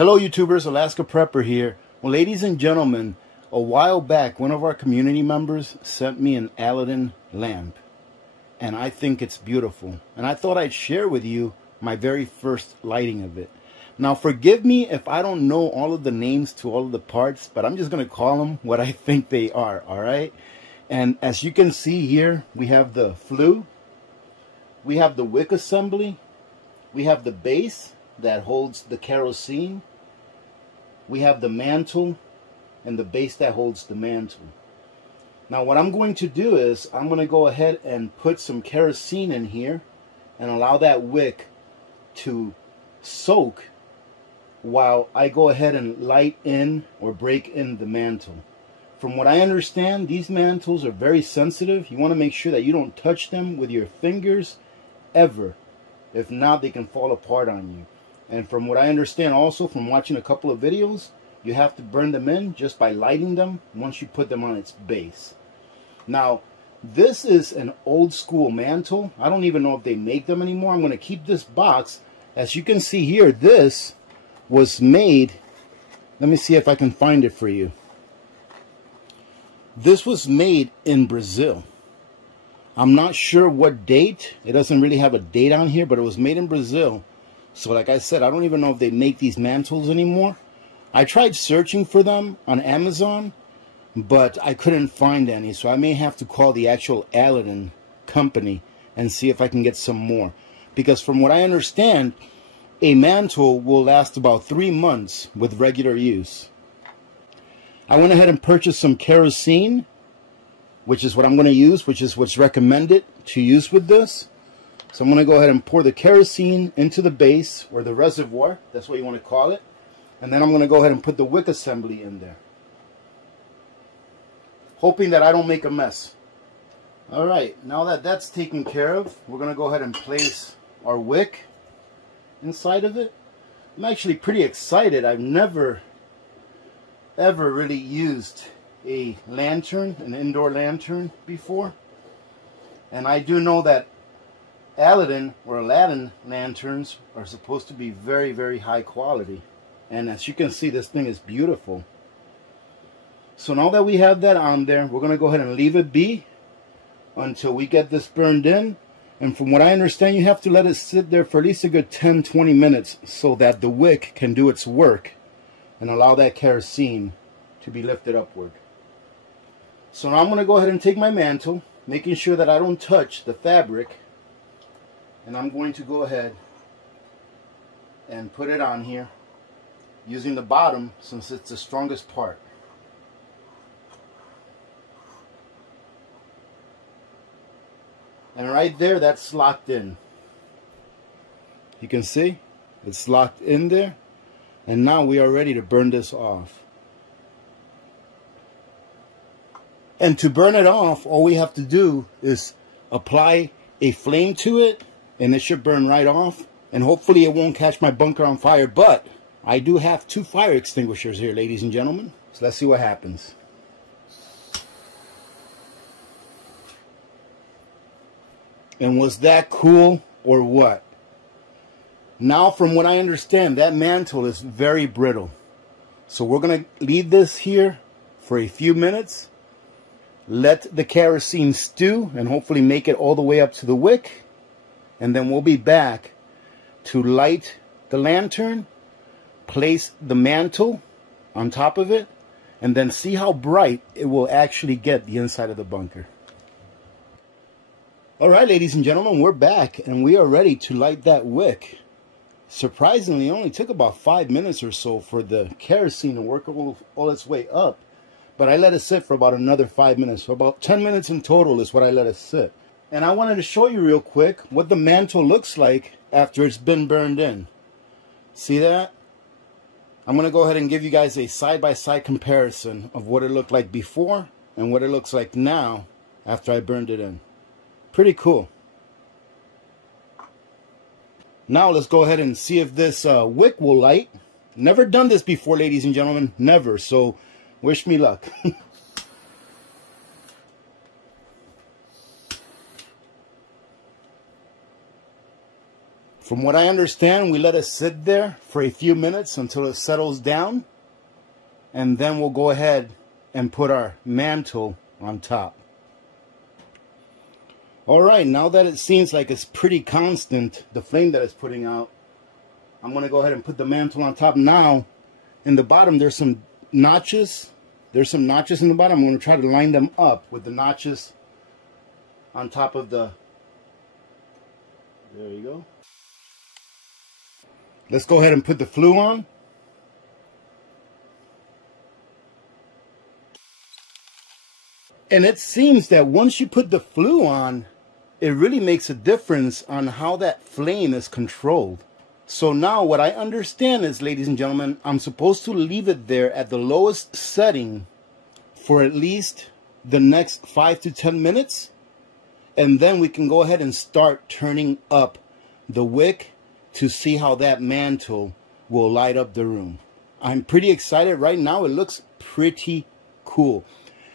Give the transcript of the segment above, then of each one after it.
Hello YouTubers, Alaska Prepper here. Well, ladies and gentlemen, a while back one of our community members sent me an Aladdin lamp, and I think it's beautiful, and I thought I'd share with you my very first lighting of it. Now forgive me if I don't know all of the names to all of the parts, but I'm just going to call them what I think they are, alright? And as you can see here, we have the flue, we have the wick assembly, we have the base that holds the kerosene, we have the mantle, and the base that holds the mantle. Now what I'm going to do is I'm going to go ahead and put some kerosene in here and allow that wick to soak while I go ahead and light in or break in the mantle. From what I understand, these mantles are very sensitive. You want to make sure that you don't touch them with your fingers ever. If not, they can fall apart on you. And from what I understand also from watching a couple of videos, you have to burn them in just by lighting them once you put them on its base. Now, this is an old school mantle. I don't even know if they make them anymore. I'm going to keep this box. As you can see here, this was made, let me see if I can find it for you. This was made in Brazil. I'm not sure what date. It doesn't really have a date on here, but it was made in Brazil. So like I said, I don't even know if they make these mantles anymore. I tried searching for them on Amazon, but I couldn't find any. So I may have to call the actual Aladdin company and see if I can get some more. Because from what I understand, a mantle will last about 3 months with regular use. I went ahead and purchased some kerosene, which is what I'm going to use, which is what's recommended to use with this. So I'm going to go ahead and pour the kerosene into the base, or the reservoir, that's what you want to call it. And then I'm going to go ahead and put the wick assembly in there, hoping that I don't make a mess. Alright, now that that's taken care of, we're going to go ahead and place our wick inside of it. I'm actually pretty excited. I've never ever really used a lantern, an indoor lantern, before. And I do know that Aladdin lanterns are supposed to be very, very high quality. And as you can see, this thing is beautiful. So now that we have that on there, we're going to go ahead and leave it be until we get this burned in. And from what I understand, you have to let it sit there for at least a good 10-20 minutes so that the wick can do its work and allow that kerosene to be lifted upward. So now I'm going to go ahead and take my mantle, making sure that I don't touch the fabric. And I'm going to go ahead and put it on here using the bottom since it's the strongest part. And right there, that's locked in. You can see it's locked in there. And now we are ready to burn this off. And to burn it off, all we have to do is apply a flame to it, and it should burn right off. And hopefully it won't catch my bunker on fire. But I do have 2 fire extinguishers here, ladies and gentlemen. So let's see what happens. And was that cool or what? Now, from what I understand, that mantle is very brittle. So we're going to leave this here for a few minutes. Let the kerosene stew and hopefully make it all the way up to the wick. And then we'll be back to light the lantern, place the mantle on top of it, and then see how bright it will actually get the inside of the bunker. Alright, ladies and gentlemen, we're back and we are ready to light that wick. Surprisingly, it only took about 5 minutes or so for the kerosene to work all its way up. But I let it sit for about another 5 minutes. So about 10 minutes in total is what I let it sit. And I wanted to show you real quick what the mantle looks like after it's been burned in. See that? I'm going to go ahead and give you guys a side-by-side comparison of what it looked like before and what it looks like now after I burned it in. Pretty cool. Now let's go ahead and see if this wick will light. Never done this before, ladies and gentlemen. Never. So wish me luck. From what I understand, we let it sit there for a few minutes until it settles down. And then we'll go ahead and put our mantle on top. Alright, now that it seems like it's pretty constant, the flame that it's putting out, I'm going to go ahead and put the mantle on top. Now, in the bottom, there's some notches. There's some notches in the bottom. I'm going to try to line them up with the notches on top of the... There you go. Let's go ahead and put the flue on. And it seems that once you put the flue on, it really makes a difference on how that flame is controlled. So now what I understand is, ladies and gentlemen, I'm supposed to leave it there at the lowest setting for at least the next 5 to 10 minutes. And then we can go ahead and start turning up the wick to see how that mantle will light up the room. I'm pretty excited right now. It looks pretty cool.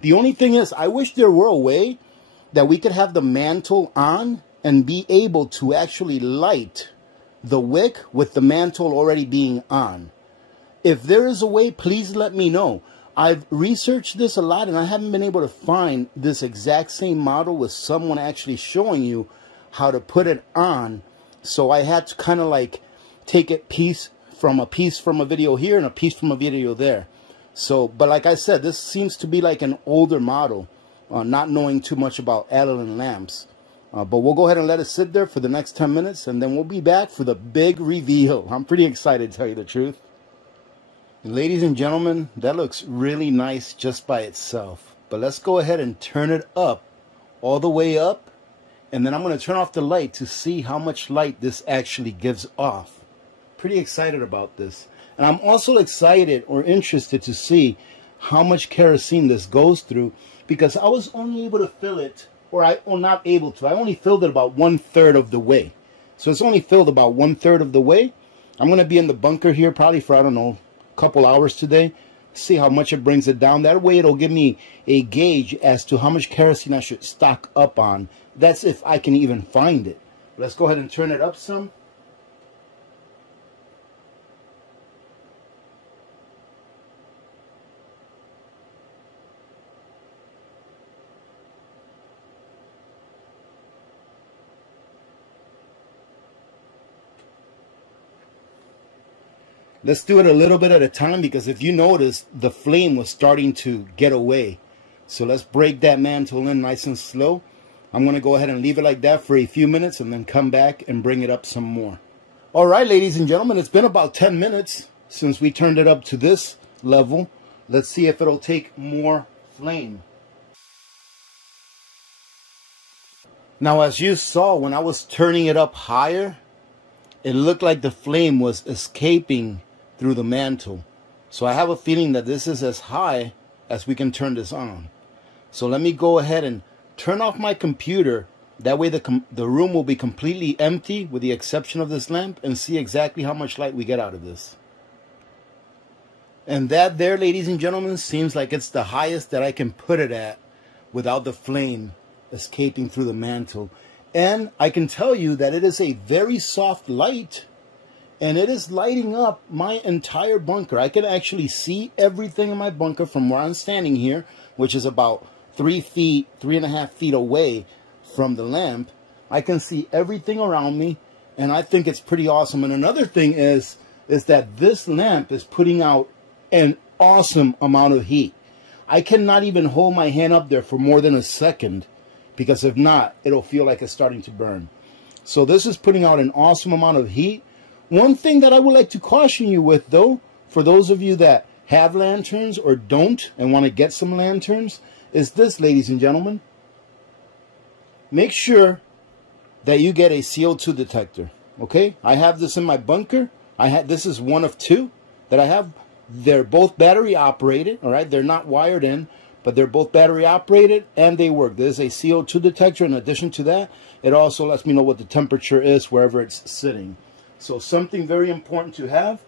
The only thing is, I wish there were a way that we could have the mantle on and be able to actually light the wick with the mantle already being on. If there is a way, please let me know. I've researched this a lot and I haven't been able to find this exact same model with someone actually showing you how to put it on. So I had to kind of like take it piece from a video here and a piece from a video there. So, but like I said, this seems to be like an older model, not knowing too much about Aladdin lamps. But we'll go ahead and let it sit there for the next 10 minutes, and then we'll be back for the big reveal. I'm pretty excited, to tell you the truth. Ladies and gentlemen, that looks really nice just by itself. But let's go ahead and turn it up, all the way up. And then I'm going to turn off the light to see how much light this actually gives off. Pretty excited about this. And I'm also excited or interested to see how much kerosene this goes through, because I was only able to fill it, or not able to. I only filled it about 1/3 of the way. So it's only filled about 1/3 of the way. I'm going to be in the bunker here probably for, I don't know, a couple hours today. See how much it brings it down. That way it'll give me a gauge as to how much kerosene I should stock up on. That's if I can even find it. Let's go ahead and turn it up some. Let's do it a little bit at a time, because if you notice, the flame was starting to get away. So let's break that mantle in nice and slow. I'm going to go ahead and leave it like that for a few minutes and then come back and bring it up some more. All right, ladies and gentlemen, it's been about 10 minutes since we turned it up to this level. Let's see if it'll take more flame. Now, as you saw, when I was turning it up higher, it looked like the flame was escaping through the mantle. So I have a feeling that this is as high as we can turn this on. So let me go ahead and turn off my computer. That way the room will be completely empty with the exception of this lamp, and see exactly how much light we get out of this. And that there, ladies and gentlemen, seems like it's the highest that I can put it at without the flame escaping through the mantle. And I can tell you that it is a very soft light, and it is lighting up my entire bunker. I can actually see everything in my bunker from where I'm standing here, which is about 3.5 feet away from the lamp. I can see everything around me, and I think it's pretty awesome. And another thing is that this lamp is putting out an awesome amount of heat. I cannot even hold my hand up there for more than a second, because if not, it'll feel like it's starting to burn. So this is putting out an awesome amount of heat. One thing that I would like to caution you with, though, for those of you that have lanterns or don't and want to get some lanterns, is this, ladies and gentlemen. Make sure that you get a CO2 detector, okay? I have this in my bunker. This is one of two that I have. They're both battery operated, all right? They're not wired in, but they're both battery operated and they work. There's a CO2 detector. In addition to that, it also lets me know what the temperature is wherever it's sitting. So something very important to have.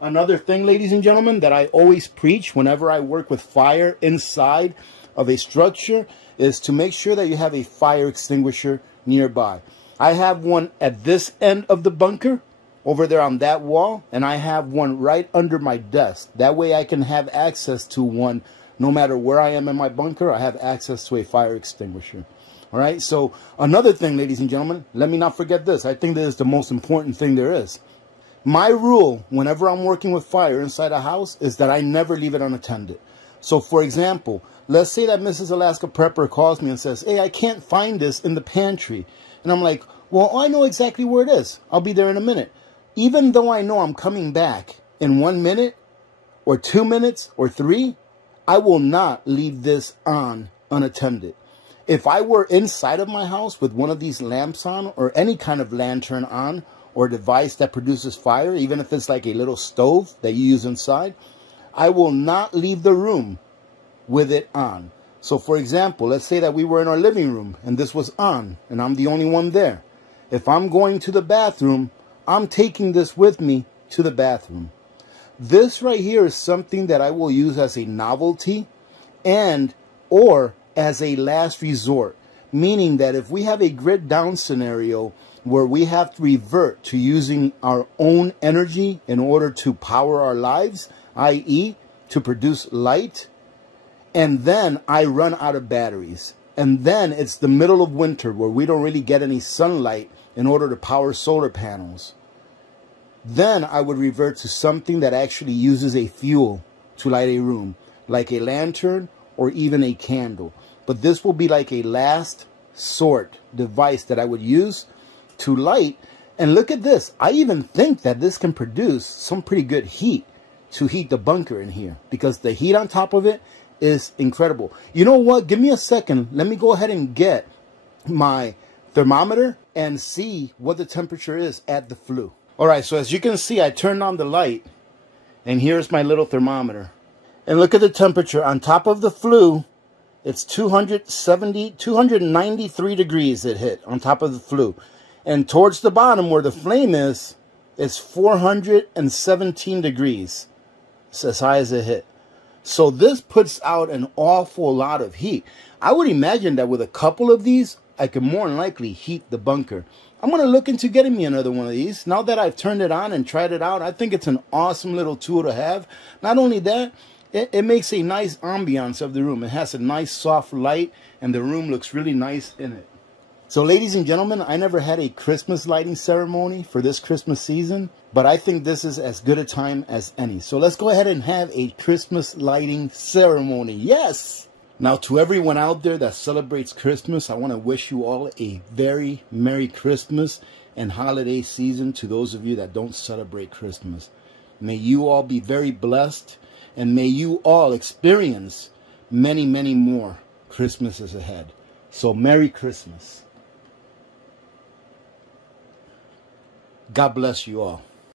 Another thing, ladies and gentlemen, that I always preach whenever I work with fire inside of a structure is to make sure that you have a fire extinguisher nearby. I have one at this end of the bunker, over there on that wall, and I have one right under my desk. That way I can have access to one no matter where I am in my bunker. I have access to a fire extinguisher. All right, so another thing, ladies and gentlemen, let me not forget this. I think this is the most important thing there is. My rule, whenever I'm working with fire inside a house, is that I never leave it unattended. So, for example, let's say that Mrs. Alaska Prepper calls me and says, hey, I can't find this in the pantry. And I'm like, well, I know exactly where it is. I'll be there in a minute. Even though I know I'm coming back in 1 minute or 2 minutes or 3, I will not leave this on unattended. If I were inside of my house with one of these lamps on or any kind of lantern on or device that produces fire, even if it's like a little stove that you use inside, I will not leave the room with it on. So for example, let's say that we were in our living room and this was on and I'm the only one there. If I'm going to the bathroom, I'm taking this with me to the bathroom. This right here is something that I will use as a novelty and or as a last resort. Meaning that if we have a grid down scenario where we have to revert to using our own energy in order to power our lives, i.e. to produce light, and then I run out of batteries. And then it's the middle of winter where we don't really get any sunlight in order to power solar panels. Then I would revert to something that actually uses a fuel to light a room, like a lantern or even a candle. But this will be like a last sort device that I would use to light. And look at this. I even think that this can produce some pretty good heat to heat the bunker in here, because the heat on top of it is incredible. You know what? Give me a second. Let me go ahead and get my thermometer and see what the temperature is at the flue. All right, so as you can see, I turned on the light, and here's my little thermometer. And look at the temperature. On top of the flue, it's 293 degrees it hit on top of the flue. And towards the bottom where the flame is, it's 417 degrees. It's as high as it hit. So this puts out an awful lot of heat. I would imagine that with a couple of these, I could more than likely heat the bunker. I'm going to look into getting me another one of these. Now that I've turned it on and tried it out, I think it's an awesome little tool to have. Not only that, it makes a nice ambiance of the room. It has a nice soft light and the room looks really nice in it. So ladies and gentlemen, I never had a Christmas lighting ceremony for this Christmas season, but I think this is as good a time as any. So let's go ahead and have a Christmas lighting ceremony. Yes! Now, to everyone out there that celebrates Christmas, I want to wish you all a very Merry Christmas and holiday season to those of you that don't celebrate Christmas. May you all be very blessed, and may you all experience many, many more Christmases ahead. So, Merry Christmas. God bless you all.